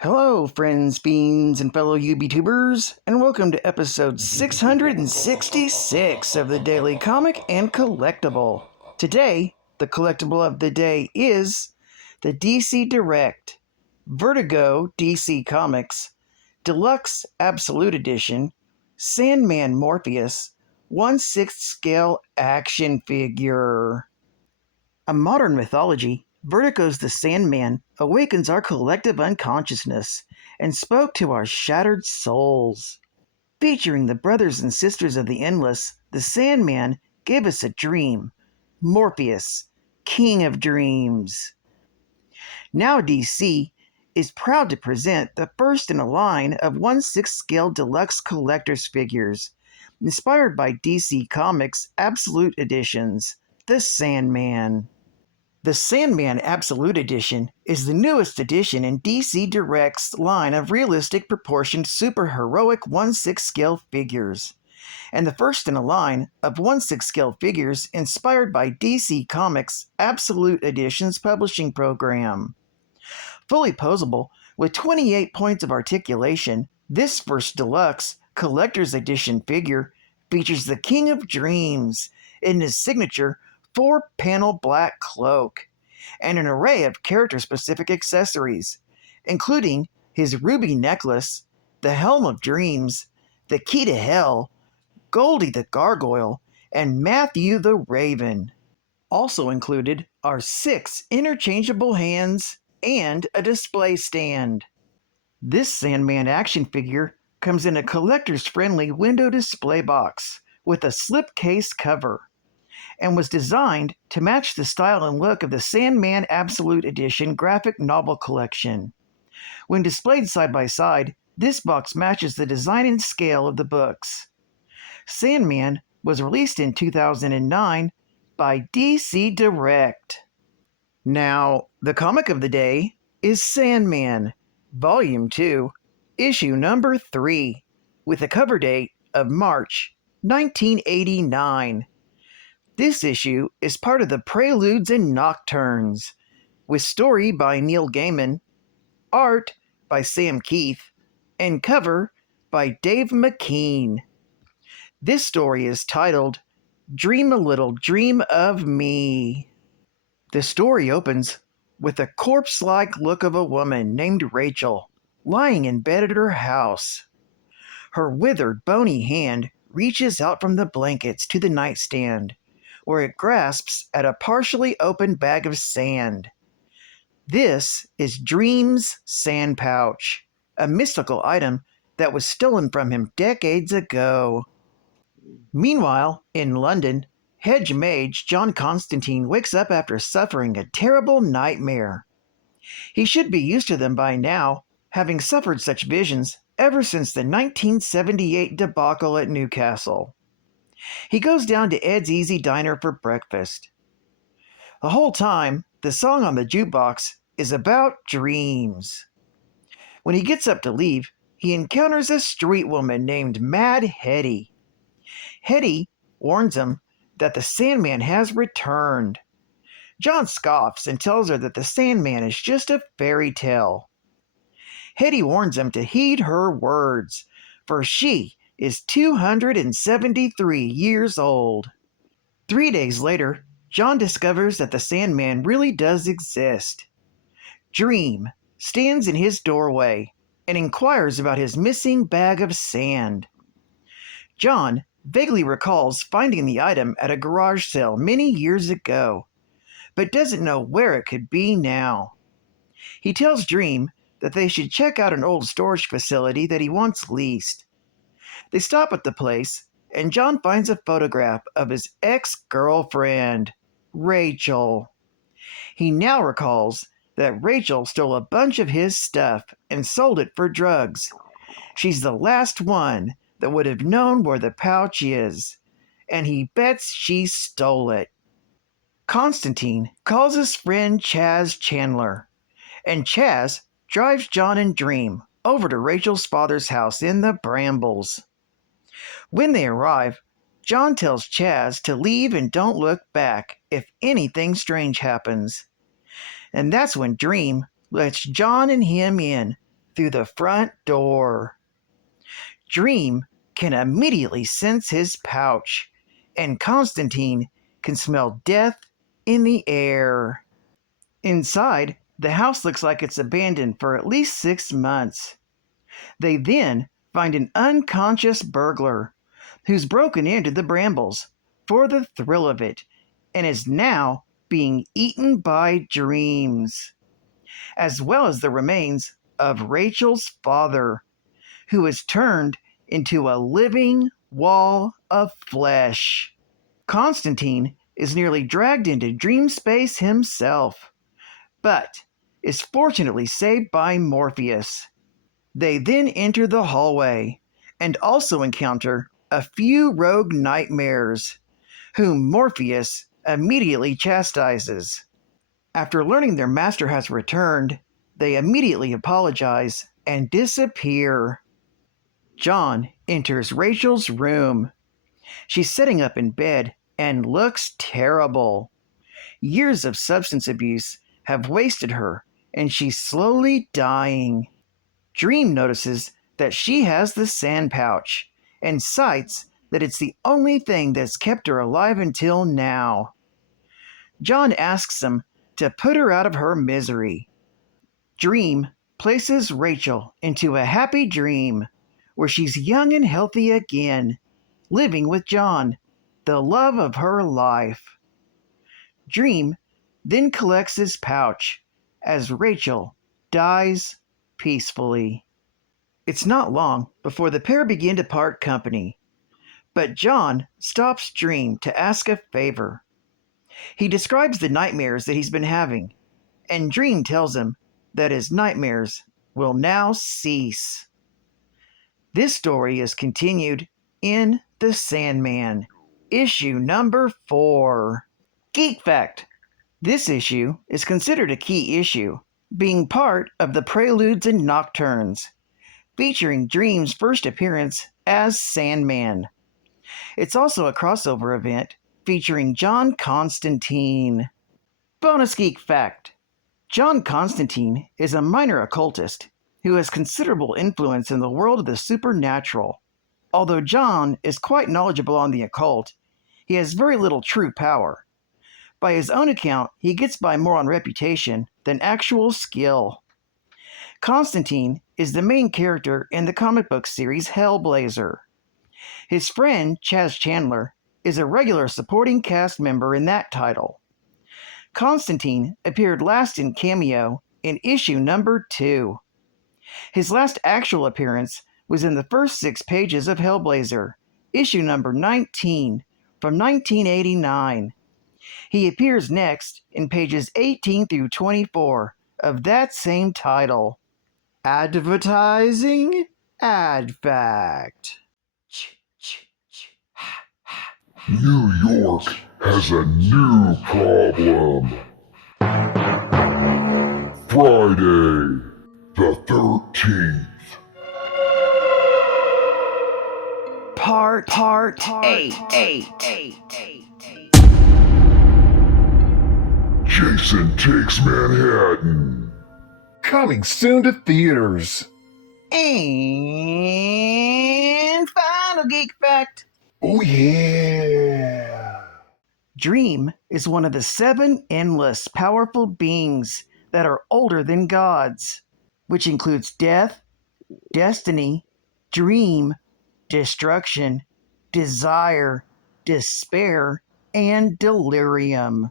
Hello, friends, fiends, and fellow UBTubers, and welcome to episode 666 of the Daily Comic and Collectible. Today, the collectible of the day is the DC Direct Vertigo DC Comics Deluxe Absolute Edition Sandman Morpheus 1/6 scale action figure. A modern mythology, Vertigo's the Sandman awakens our collective unconsciousness and spoke to our shattered souls. Featuring the brothers and sisters of the Endless, the Sandman gave us a dream. Morpheus, King of Dreams. Now DC is proud to present the first in a line of 1/6 scale deluxe collector's figures, inspired by DC Comics Absolute Editions, the Sandman. The Sandman Absolute Edition is the newest edition in DC Direct's line of realistic proportioned superheroic 1/6 scale figures, and the first in a line of 1/6 scale figures inspired by DC Comics Absolute Edition's publishing program. Fully posable, with 28 points of articulation, this first deluxe collector's edition figure features the King of Dreams in his signature 4-panel black cloak, and an array of character-specific accessories, including his ruby necklace, the Helm of Dreams, the Key to Hell, Goldie the Gargoyle, and Matthew the Raven. Also included are 6 interchangeable hands and a display stand. This Sandman action figure comes in a collector's-friendly window display box with a slipcase cover, and was designed to match the style and look of the Sandman Absolute Edition graphic novel collection. When displayed side by side, this box matches the design and scale of the books. Sandman was released in 2009 by DC Direct. Now, the comic of the day is Sandman, Volume 2, Issue Number 3, with a cover date of March 1989. This issue is part of the Preludes and Nocturnes, with story by Neil Gaiman, art by Sam Keith, and cover by Dave McKean. This story is titled Dream a Little Dream of Me. The story opens with the corpse-like look of a woman named Rachel, lying in bed at her house. Her withered, bony hand reaches out from the blankets to the nightstand, where it grasps at a partially open bag of sand. This is Dream's sand pouch, a mystical item that was stolen from him decades ago. Meanwhile, in London, hedge mage John Constantine wakes up after suffering a terrible nightmare. He should be used to them by now, having suffered such visions ever since the 1978 debacle at Newcastle. He goes down to Ed's Easy Diner for breakfast. The whole time, the song on the jukebox is about dreams. When he gets up to leave, he encounters a street woman named Mad Hetty. Hetty warns him that the Sandman has returned. John scoffs and tells her that the Sandman is just a fairy tale. Hetty warns him to heed her words, for she is 273 years old. 3 days later, John discovers that the Sandman really does exist. Dream stands in his doorway and inquires about his missing bag of sand. John vaguely recalls finding the item at a garage sale many years ago, but doesn't know where it could be now. He tells Dream that they should check out an old storage facility that he once leased. They stop at the place, and John finds a photograph of his ex-girlfriend, Rachel. He now recalls that Rachel stole a bunch of his stuff and sold it for drugs. She's the last one that would have known where the pouch is, and he bets she stole it. Constantine calls his friend Chaz Chandler, and Chaz drives John and Dream over to Rachel's father's house in the Brambles. When they arrive, John tells Chaz to leave and don't look back if anything strange happens. And that's when Dream lets John and him in, through the front door. Dream can immediately sense his pouch, and Constantine can smell death in the air. Inside, the house looks like it's abandoned for at least 6 months. They then find an unconscious burglar who's broken into the brambles for the thrill of it and is now being eaten by dreams, as well as the remains of Rachel's father, who is turned into a living wall of flesh. Constantine is nearly dragged into dream space himself, but is fortunately saved by Morpheus. They then enter the hallway and also encounter a few rogue nightmares, whom Morpheus immediately chastises. After learning their master has returned, they immediately apologize and disappear. John enters Rachel's room. She's sitting up in bed and looks terrible. Years of substance abuse have wasted her, and she's slowly dying. Dream notices that she has the sand pouch and cites that it's the only thing that's kept her alive until now. John asks him to put her out of her misery. Dream places Rachel into a happy dream where she's young and healthy again, living with John, the love of her life. Dream then collects his pouch as Rachel dies peacefully. It's not long before the pair begin to part company, but John stops Dream to ask a favor. He describes the nightmares that he's been having, and Dream tells him that his nightmares will now cease. This story is continued in The Sandman, issue number 4. Geek Fact: this issue is considered a key issue, being part of the Preludes and Nocturnes, featuring Dream's first appearance as Sandman. It's also a crossover event featuring John Constantine. Bonus Geek Fact: John Constantine is a minor occultist who has considerable influence in the world of the supernatural. Although John is quite knowledgeable on the occult, he has very little true power. By his own account, he gets by more on reputation than actual skill. Constantine is the main character in the comic book series Hellblazer. His friend, Chaz Chandler, is a regular supporting cast member in that title. Constantine appeared last in Cameo in issue number 2. His last actual appearance was in the first 6 pages of Hellblazer, issue number 19, from 1989. He appears next in pages 18 through 24 of that same title. Advertising Ad Fact. New York has a new problem. Friday, the 13th. Part 8. Jason Takes Manhattan. Coming soon to theaters. And final Geek Fact. Oh yeah. Dream is one of the 7 endless, powerful beings that are older than gods, which includes death, destiny, dream, destruction, desire, despair, and delirium.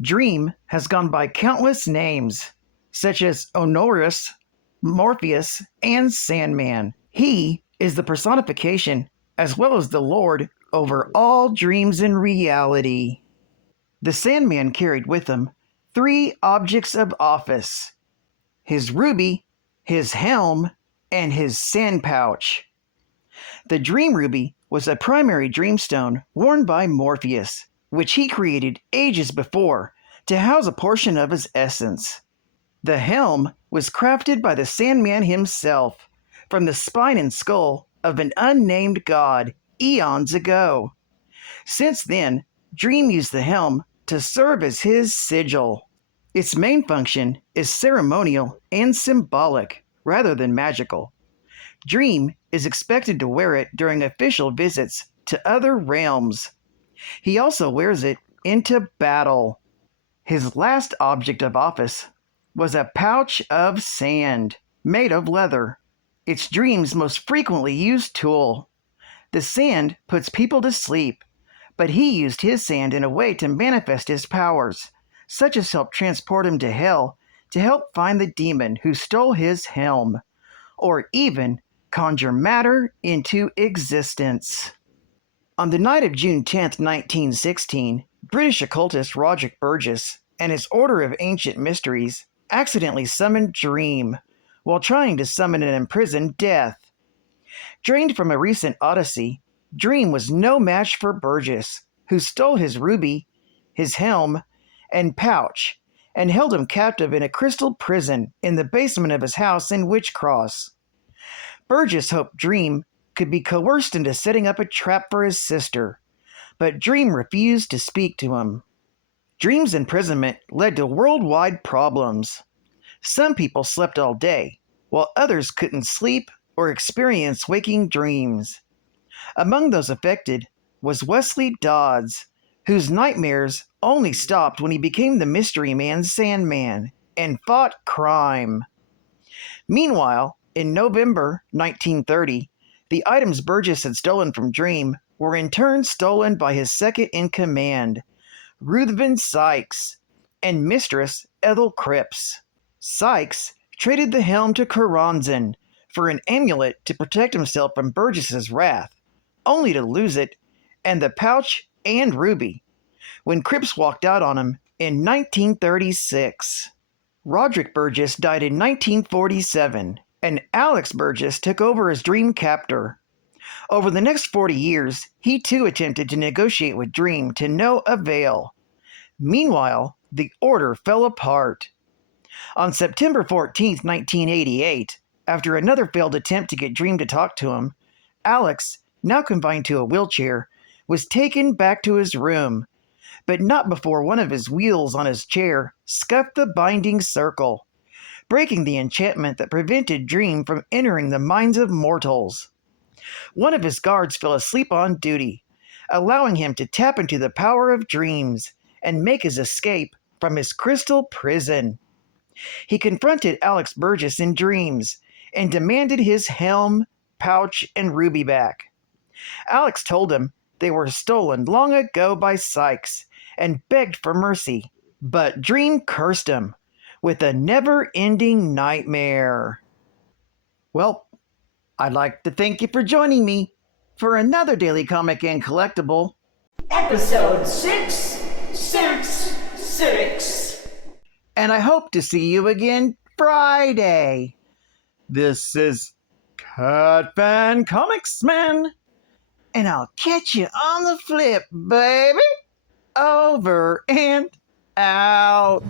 Dream has gone by countless names, such as Honorius, Morpheus, and Sandman. He is the personification as well as the Lord over all dreams and reality. The Sandman carried with him 3 objects of office: his ruby, his helm, and his sand pouch. The Dream Ruby was a primary dreamstone worn by Morpheus, which he created ages before to house a portion of his essence. The helm was crafted by the Sandman himself from the spine and skull of an unnamed god eons ago. Since then, Dream used the helm to serve as his sigil. Its main function is ceremonial and symbolic, rather than magical. Dream is expected to wear it during official visits to other realms. He also wears it into battle. His last object of office was a pouch of sand made of leather. It's Dream's most frequently used tool. The sand puts people to sleep, but he used his sand in a way to manifest his powers, such as help transport him to hell to help find the demon who stole his helm, or even conjure matter into existence. On the night of June 10th, 1916, British occultist Roderick Burgess and his Order of Ancient Mysteries accidentally summoned Dream while trying to summon and imprison Death. Drained from a recent odyssey, Dream was no match for Burgess, who stole his ruby, his helm, and pouch, and held him captive in a crystal prison in the basement of his house in Witchcross. Burgess hoped Dream could be coerced into setting up a trap for his sister, but Dream refused to speak to him. Dream's imprisonment led to worldwide problems. Some people slept all day, while others couldn't sleep or experience waking dreams. Among those affected was Wesley Dodds, whose nightmares only stopped when he became the mystery man Sandman and fought crime. Meanwhile, in November 1930, the items Burgess had stolen from Dream were in turn stolen by his second-in-command, Ruthven Sykes, and mistress Ethel Cripps. Sykes traded the helm to Karanzan for an amulet to protect himself from Burgess's wrath, only to lose it, and the pouch and ruby, when Cripps walked out on him in 1936. Roderick Burgess died in 1947, and Alex Burgess took over as Dream captor. Over the next 40 years, he too attempted to negotiate with Dream to no avail. Meanwhile, the Order fell apart. On September 14, 1988, after another failed attempt to get Dream to talk to him, Alex, now confined to a wheelchair, was taken back to his room, but not before one of his wheels on his chair scuffed the binding circle, breaking the enchantment that prevented Dream from entering the minds of mortals. One of his guards fell asleep on duty, allowing him to tap into the power of dreams and make his escape from his crystal prison. He confronted Alex Burgess in dreams and demanded his helm, pouch, and ruby back. Alex told him they were stolen long ago by Sykes and begged for mercy, but Dream cursed him with a never-ending nightmare. Well, I'd like to thank you for joining me for another Daily Comic and Collectible. Episode 666. And I hope to see you again Friday. This is Cat Fan Comics Man, and I'll catch you on the flip, baby. Over and out.